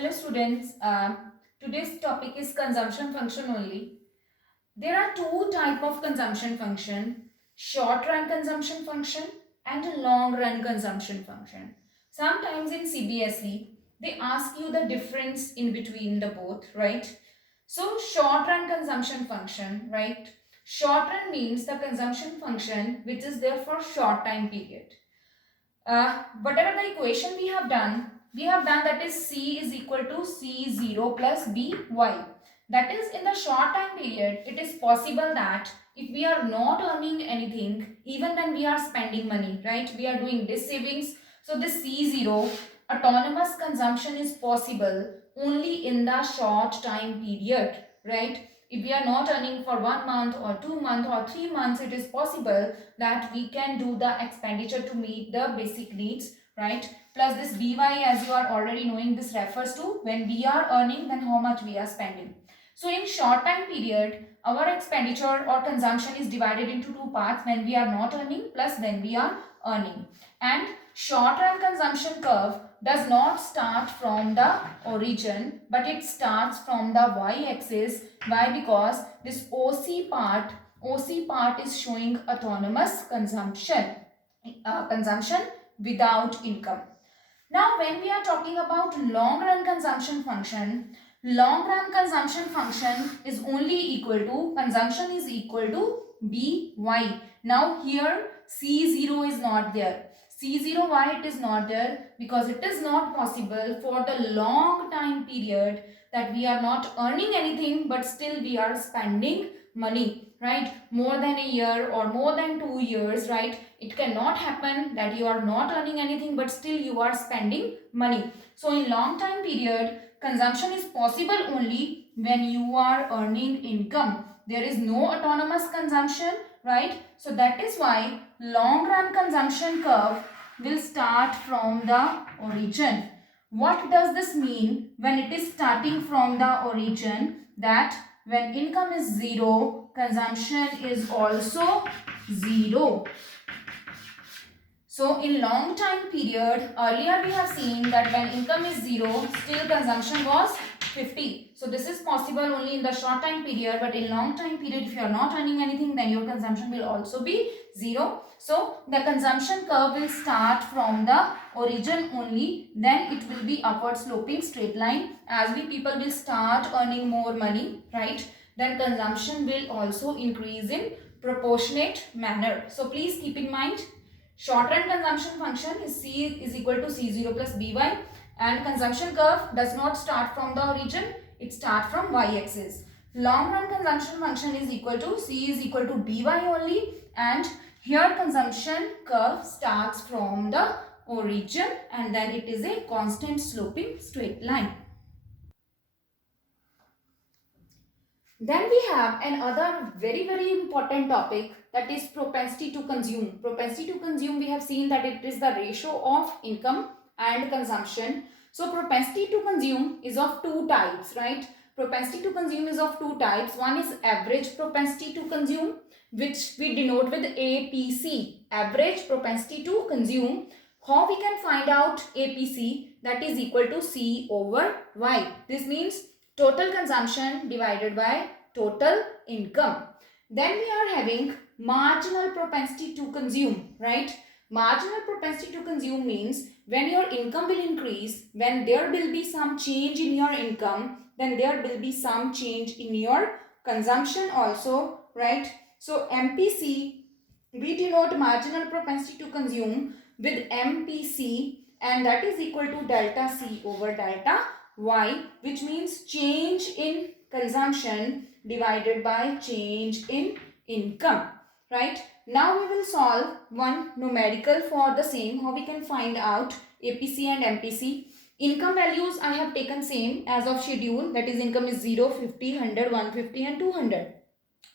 Hello students, today's topic is consumption function only. There are two type of consumption function, short run consumption function and a long run consumption function. Sometimes in CBSE, they ask you the difference in between the both, right? So short run consumption function, right? Short run means the consumption function which is there for short time period. Whatever the equation we have done that is C is equal to C0 plus By. That is, in the short time period, it is possible that if we are not earning anything, even then we are spending money, right? We are doing this savings. So this C0, autonomous consumption is possible only in the short time period, right? If we are not earning for 1 month or 2 months or 3 months, it is possible that we can do the expenditure to meet the basic needs, right? Plus this By, as you are already knowing, this refers to when we are earning, then how much we are spending. So in short time period, our expenditure or consumption is divided into two parts, when we are not earning plus when we are earning. And short run consumption curve does not start from the origin, but it starts from the y-axis. Why? Because this OC part is showing autonomous consumption, consumption without income. Now when we are talking about long run consumption function is only equal to, consumption is equal to By. Now here C0 is not there. C0, why it is not there? Because it is not possible for the long time period that we are not earning anything but still we are spending money, right? More than a year or more than 2 years, right? It cannot happen that you are not earning anything but still you are spending money. So in long time period, consumption is possible only when you are earning income. There is no autonomous consumption, right? So that is why long run consumption curve will start from the origin. What does this mean when it is starting from the origin? That when income is 0, consumption is also 0. So in long time period, earlier we have seen that when income is 0, still consumption was 50. So this is possible only in the short time period, but in long time period, if you are not earning anything, then your consumption will also be 0. So the consumption curve will start from the origin only, then it will be upward sloping straight line. As we people will start earning more money, right? Then consumption will also increase in proportionate manner. So please keep in mind, short run consumption function is C is equal to C0 plus By, and consumption curve does not start from the origin, it starts from y-axis. Long run consumption function is equal to C is equal to By only, and here consumption curve starts from the origin and then it is a constant sloping straight line. Then we have another very important topic, that is propensity to consume. Propensity to consume, we have seen that it is the ratio of income and consumption. So propensity to consume is of two types, right? Propensity to consume is of two types. One is average propensity to consume, which we denote with APC, average propensity to consume. How we can find out APC? That is equal to C over Y. This means total consumption divided by total income. Then we are having marginal propensity to consume, right? Marginal propensity to consume means when your income will increase, when there will be some change in your income, then there will be some change in your consumption also, right? So MPC, we denote marginal propensity to consume with MPC, and that is equal to delta C over delta Y, which means change in consumption divided by change in income, right? Now we will solve one numerical for the same, how we can find out APC and MPC. Income values I have taken same as of schedule, that is income is 0, 50, 100, 150 and 200.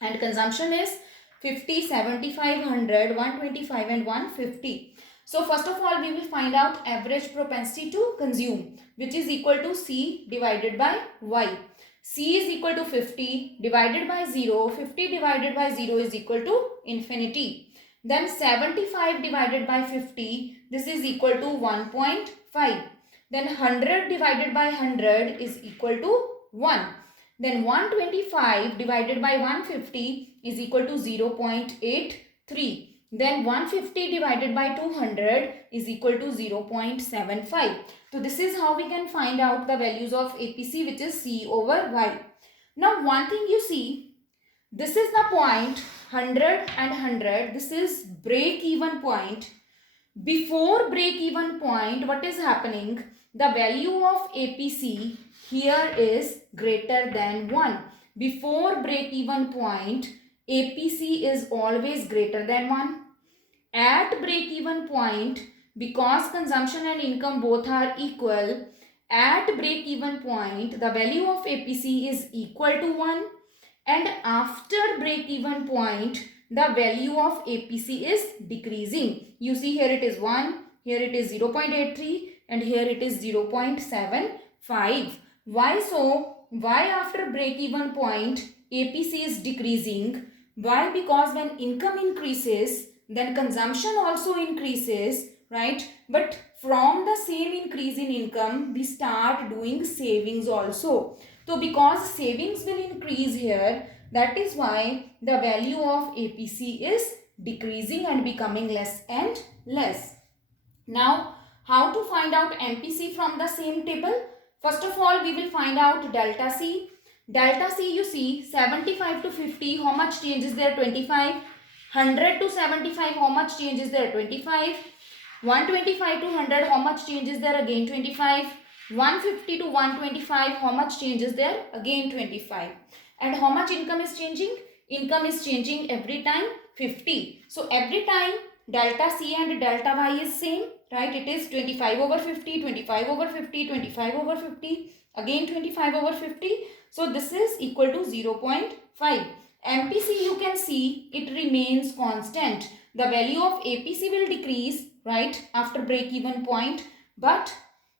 And consumption is 50, 75, 100, 125 and 150. So first of all, we will find out average propensity to consume, which is equal to C divided by Y. C is equal to 50 divided by 0. 50 divided by 0 is equal to infinity. Then 75 divided by 50, this is equal to 1.5. Then 100 divided by 100 is equal to 1. Then 125 divided by 150 is equal to 0.83. Then 150 divided by 200 is equal to 0.75. So this is how we can find out the values of APC, which is C over Y. Now one thing you see, this is the point 100 and 100. This is break even point. Before break even point, what is happening? The value of APC here is greater than 1. Before break even point, APC is always greater than 1. At break even point, because consumption and income both are equal, at break even point, the value of APC is equal to 1. And after break even point, the value of APC is decreasing. You see here it is 1, here it is 0.83 and here it is 0.75. Why so? Why after break even point APC is decreasing? Why? Because when income increases, then consumption also increases, right? But from the same increase in income, we start doing savings also. So because savings will increase here, that is why the value of APC is decreasing and becoming less and less. Now, how to find out MPC from the same table? First of all, we will find out delta C. Delta C, you see, 75 to 50, how much change is there? 25. 100 to 75, how much change is there? 25. 125 to 100, how much change is there? Again 25. 150 to 125, how much change is there? Again 25. And how much income is changing? Income is changing every time 50. So every time delta C and delta Y is same, right? It is 25 over 50, 25 over 50, 25 over 50, again 25 over 50. So this is equal to 0.5. MPC, you can see it remains constant. The value of APC will decrease, right, after break even point, but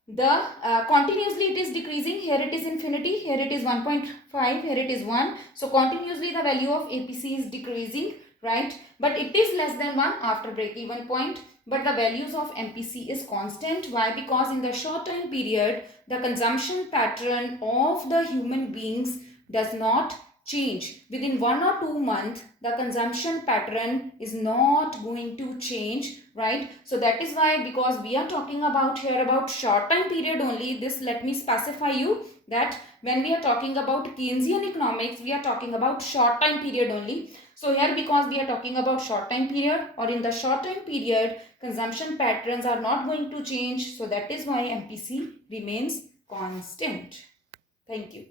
the continuously it is decreasing. Here it is infinity, here it is 1.5, here it is 1. So continuously the value of APC is decreasing, right, but it is less than 1 after break even point, but the values of MPC is constant. Why? Because in the short time period, the consumption pattern of the human beings does not change. Within 1 or 2 months, the consumption pattern is not going to change, right? So that is why, because we are talking about here about short time period only, this let me specify you that when we are talking about Keynesian economics, we are talking about short time period only. So here, because we are talking about short time period, or in the short time period, consumption patterns are not going to change. So that is why MPC remains constant. Thank you.